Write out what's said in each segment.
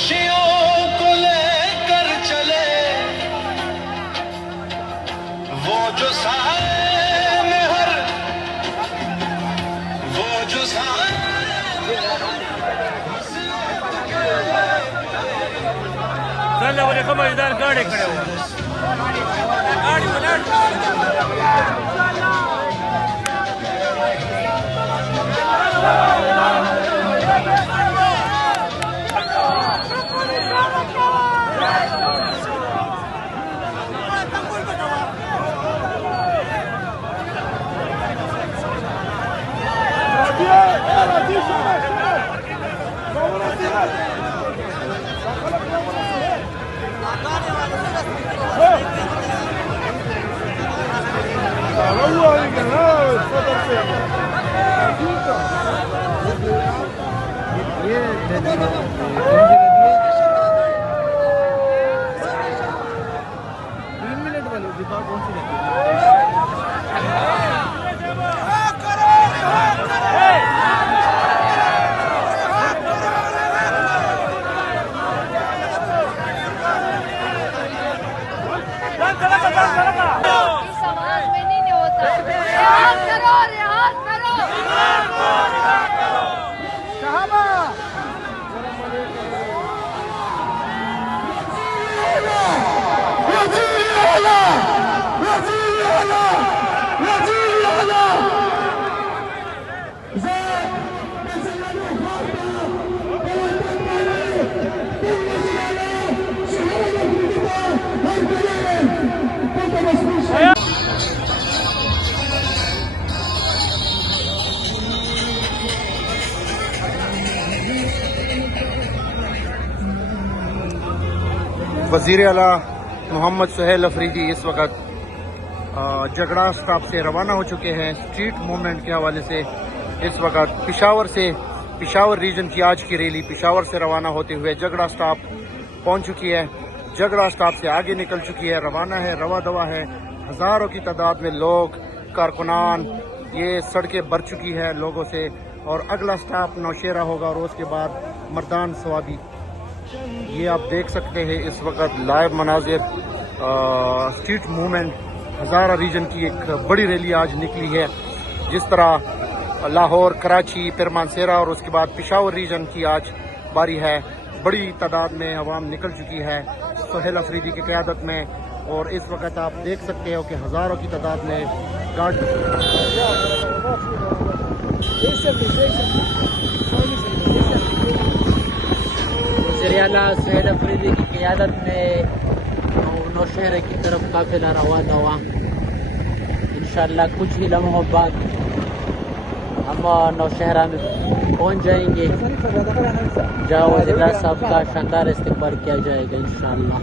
खुशियों को लेकर चले वो जो साए में हर वो जो साए समझदार गाड़ी खड़े हुए गाड़ी वज़ीर आला मोहम्मद सुहेल अफरीदी इस वक्त जगड़ा स्टॉप से रवाना हो चुके हैं। स्ट्रीट मूवमेंट के हवाले से इस वक्त पिशावर रीजन की आज की रैली पिशावर से रवाना होते हुए जगड़ा स्टॉप पहुंच चुकी है। जगड़ा स्टॉप से आगे निकल चुकी है, रवाना है, रवा दवा है। हज़ारों की तादाद में लोग, कारकुनान, ये सड़कें भर चुकी है लोगों से। और अगला स्टॉप नौशेरा होगा और उसके बाद मर्दान सवाबी। ये आप देख सकते हैं इस वक्त लाइव मनाजिर। स्ट्रीट मूवमेंट हज़ारा रीजन की एक बड़ी रैली आज निकली है। जिस तरह लाहौर, कराची, फिर मानसेरा और उसके बाद पिशावर रीजन की आज बारी है। बड़ी तादाद में अवाम निकल चुकी है सुहेल अफरीदी की क़यादत में। और इस वक्त आप देख सकते हो कि हज़ारों की तादाद में गाड़ी सुहेल अफरीदी की क़यादत में नौशहरा की तरफ काफिला रवाना हुआ। इंशाअल्लाह कुछ ही लम्हों बाद हम नौशहरा में पहुंच जाएंगे, जहाँ वज़ीर साहब का शानदार इस्तकबाल किया जाएगा इंशाअल्लाह।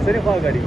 माणसाने पहा गाडी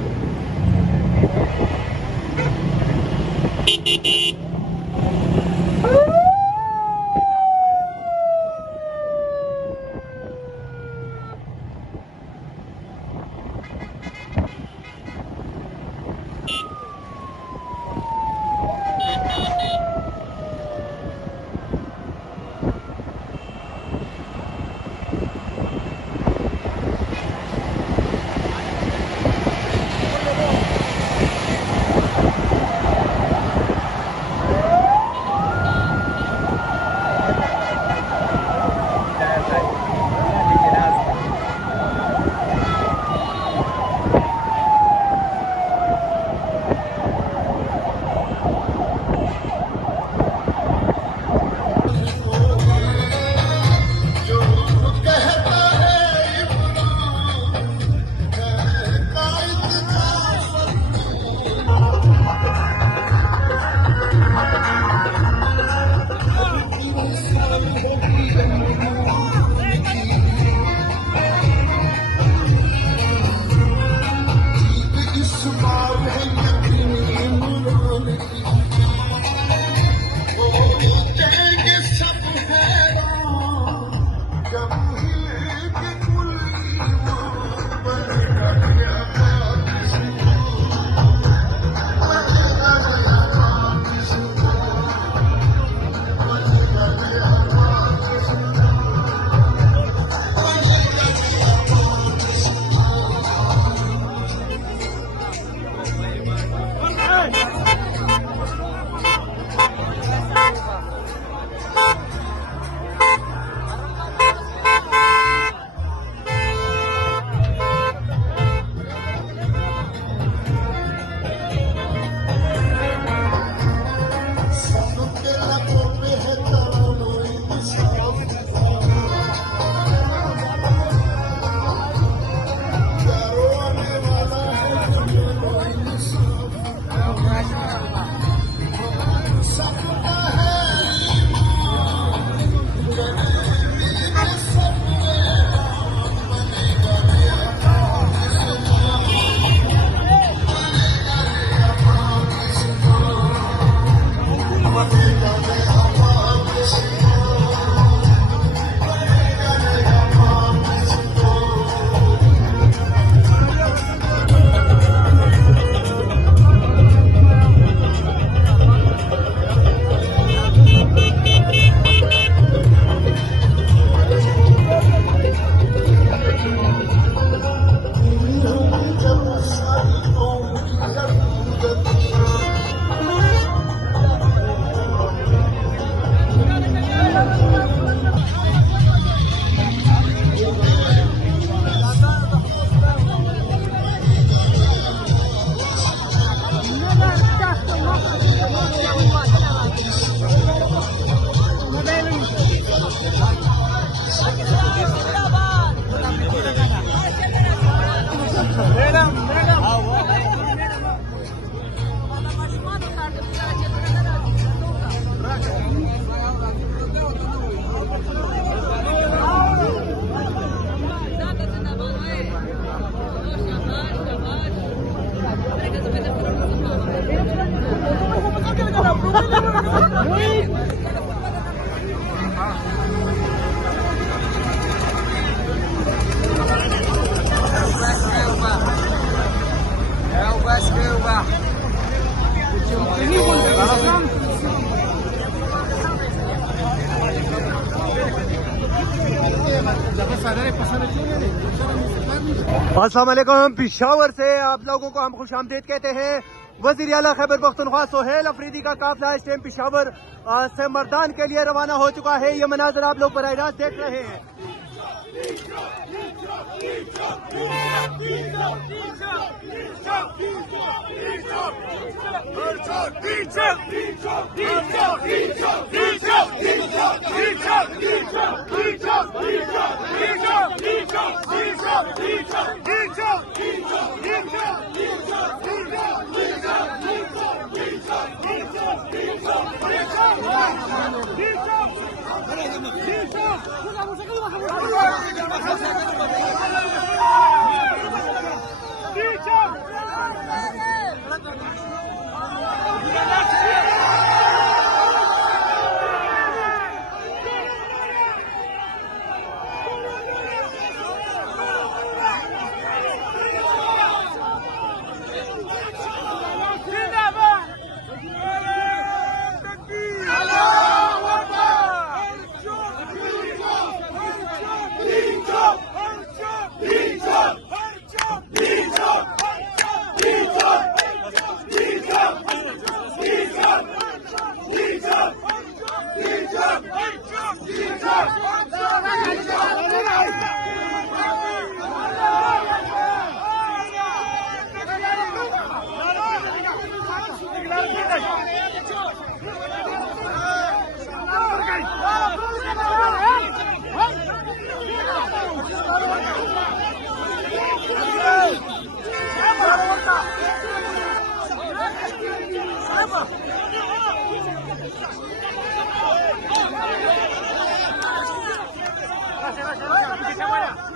अस्सलाम वालेकुम। पिशावर से आप लोगों को हम खुशामदीद कहते हैं। वज़ीर आला खैबर पख्तूनख्वा सोहेल अफरीदी का काफिला इस टाइम पिशावर से मर्दान के लिए रवाना हो चुका है। ये मनाजर आप लोग बराह रास्त देख रहे हैं। Teacher!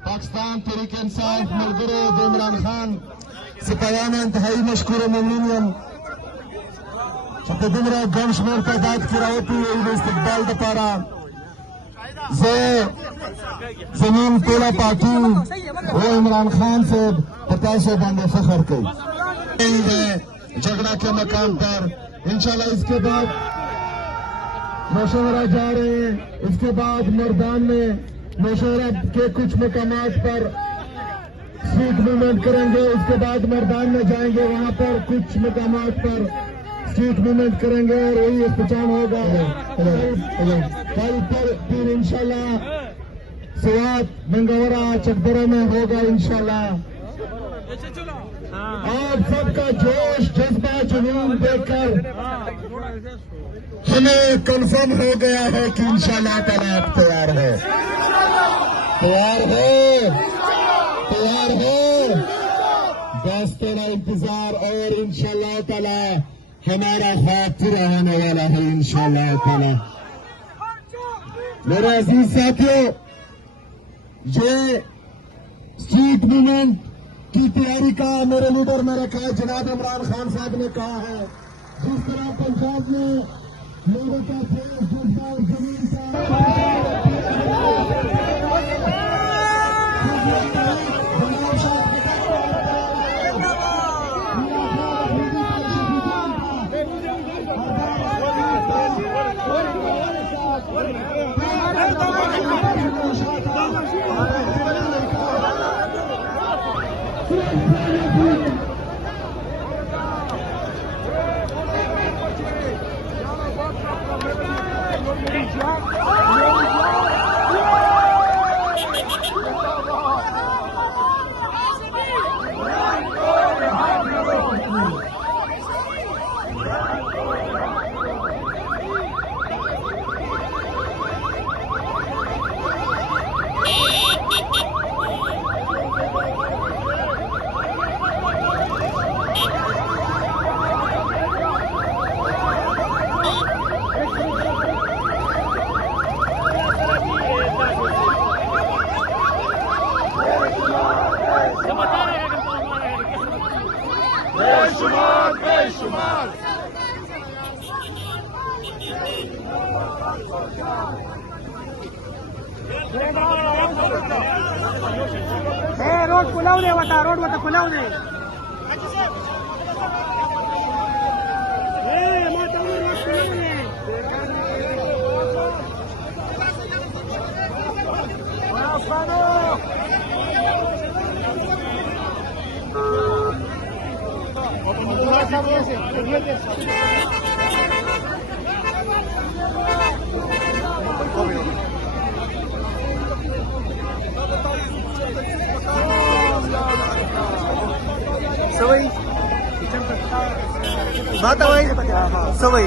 पाकिस्तान तहरीक इंसाफ मलगरो इमरान खान सिपाहियान इंतहाई मशकूर ममनून तदमरा गम शुमार तादाद की रावती इस्तकबाल दपारा जमीन तोला पार्टी वो इमरान खान से पताशे बांधे फखर की झगड़ा के मकाम पर इंशाल्लाह इसके बाद मशवरा जा रहे हैं। इसके बाद मैदान में मशवरा के कुछ मकामात पर स्ट्रीट मूवमेंट करेंगे। उसके बाद मैदान में जाएंगे, वहां पर कुछ मकामात पर स्ट्रीट मूवमेंट करेंगे और वही इख्तिताम होगा। कल पर फिर इंशाल्लाह सवात मंगवरा चकदरा में होगा इंशाल्लाह। आप सबका जोश जज्बा जुनून देखकर हमें कंफर्म हो गया है कि इंशाल्लाह ताला आप तैयार है, तैयार हो बस थोड़ा इंतजार और इंशाल्लाह ताला हमारा ख्वाब पूरा होने वाला है इंशाल्लाह ताला। मेरे अजीज साथियों, ये स्ट्रीट मूवमेंट की तैयारी का मेरे लीडर मेरे ख्याल जनाब इमरान खान साहब ने कहा है। जिस तरह पंजाब में लोगों का देश जज्बा और जमीन रोड खुलावणे वाटा रोड वाटा खुलावणे सवई बात भाई सवई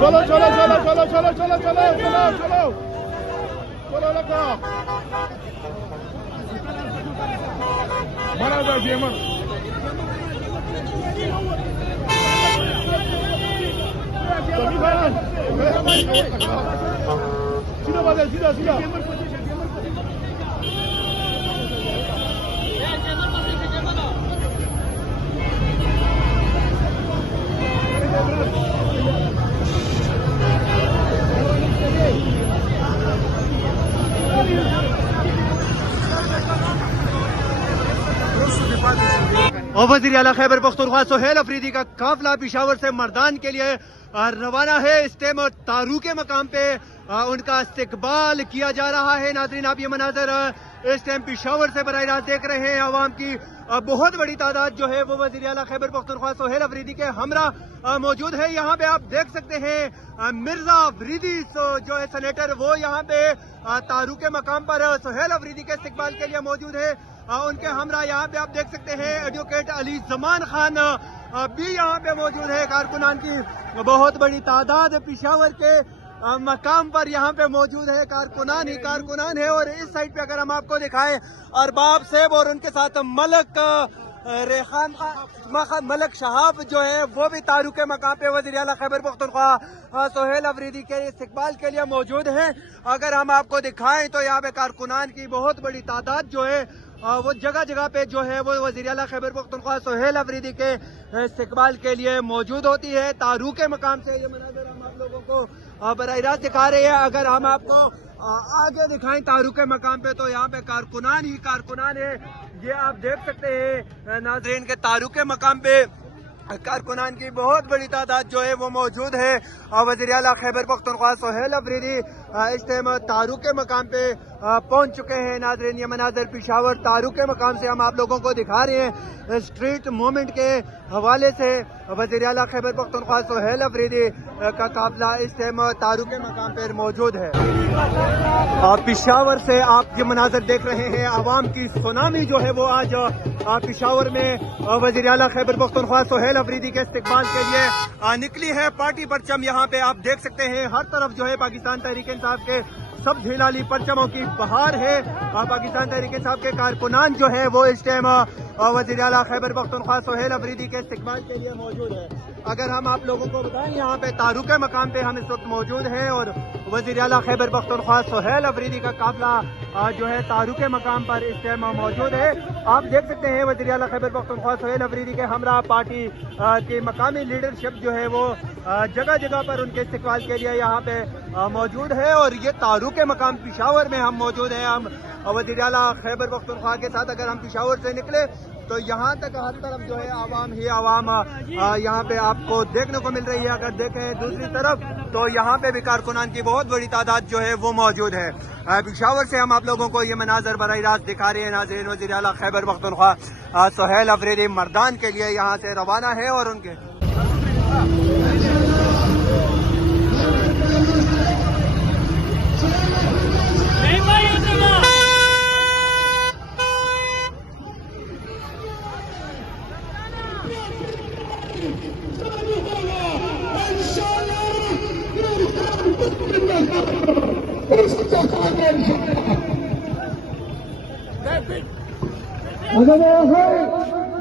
चलो चलो चलो चलो चलो चलो चलो चलो चलो चलो लगा मरा जा गेमर सीधा बाजा सीधा सीधा और वज़ीर आला खैबर पख्तूनख्वा सुहेल अफरीदी का काफिला पेशावर से मर्दान के लिए रवाना है। इस टाइम तारू के मकाम पे उनका इस्तकबाल किया जा रहा है। नाज़रीन, आप ये मनाजर इस टाइम पेशावर से बराह रास्त देख रहे हैं। आवाम की बहुत बड़ी तादाद जो है वो वज़ीर आला खैबर पख्तूनख्वा सुहेल अफरीदी के हमरा मौजूद है। यहाँ पे आप देख सकते हैं मिर्जा अफरीदी जो है सेनेटर, वो यहाँ पे तारू के मकाम पर सुहेल अफरीदी के इस्तकबाल के लिए मौजूद है। उनके हमरा यहाँ पे आप देख सकते हैं एडवोकेट अली जमान खान भी यहाँ पे मौजूद है। कारकुनान की बहुत बड़ी तादाद पेशावर के मकाम पर यहाँ पे मौजूद है। कारकुनान ही कारकुनान है। और इस साइड पे अगर हम आपको दिखाएं, अरबाब सेब और उनके साथ मलक शहाब जो है वो भी तारू के मकाम पे वज़ीर आला खैबर पख्तूनख्वा सुहेल अफरीदी के इस्तकबाल के लिए मौजूद हैं। अगर हम आपको दिखाएं तो यहाँ पे कारकुनान की बहुत बड़ी तादाद जो है वो जगह जगह पे जो है वो वज़ीर आला खैबर पख्तूनख्वा सुहेल अफरीदी के इस्तकबाल के लिए मौजूद होती है। तारू के मकाम से ये मनाज़र हम आप लोगों को बराह रास्त दिखा रहे हैं। अगर हम आपको आगे दिखाएं तारुक मकाम पे तो यहाँ पे कारकुनान ही कारकुनान है। ये आप देख सकते हैं नाज़रीन के तारुक मकाम पे कारकुनान की बहुत बड़ी तादाद जो है वो मौजूद है। वज़ीर आला खैबर पख्तूनख्वा सुहेल अफरीदी इस टाइम तारुक के मकाम पे पहुंच चुके हैं। नाज़रीन ये मनाज़र पेशावर तारुक के मकाम से हम आप लोगों को दिखा रहे हैं। स्ट्रीट मूवमेंट के हवाले से वज़ीर आला खैबर पख्तूनख्वा सुहेल अफरीदी का काफिला इस टाइम तारुक के मकाम पर मौजूद है। पेशावर से आप ये मनाज़र देख रहे हैं, आवाम की सुनामी जो है वो आज पेशावर में वज़ीर आला खैबर पख्तूनख्वा सुहेल अफरीदी के इस्तकबाल के लिए निकली है। पार्टी परचम यहाँ पे आप देख सकते हैं, हर तरफ जो है पाकिस्तान तहरीक इंसाफ के सब झिलाली परचमों की बहार है। पाकिस्तान तहरीक इंसाफ के कारकुनान जो है वो इस टाइम वज़ीर आला खैबर पख्तूनख्वा सुहेल अफरीदी के इस्तकबाल के लिए मौजूद है। अगर हम आप लोगों को बताएं, यहाँ पे तारुक मकाम पे हम इस वक्त मौजूद हैं और वज़ीर आला खैबर पख्तूनख्वा सुहेल अफरीदी का काफिला जो है तारुक मकाम पर इस टाइम मौजूद है। आप देख सकते हैं वज़ीर आला खैबर पख्तूनख्वा सुहेल अफरीदी के हमरा पार्टी की मकामी लीडरशिप जो है वो जगह जगह पर उनके इस्तकबाल के लिए यहाँ पे मौजूद है। और ये तारुक मकाम पेशावर में हम मौजूद हैं। हम वज़ीर आला खैबर पख्तूनख्वा के साथ अगर हम पेशावर से निकले तो यहाँ तक हर तरफ जो है आवाम ही आवाम यहाँ पे आपको देखने को मिल रही है। अगर देखें दूसरी तरफ तो यहाँ पे भी कारकुनान की बहुत बड़ी तादाद जो है वो मौजूद है। पेशावर से हम आप लोगों को ये मनाजर बराह रास्त दिखा रहे हैं। नाज़रीन वज़ीर आला खैबर पख्तूनख्वा सुहेल अफरीदी मर्दान के लिए यहाँ से रवाना है और उनके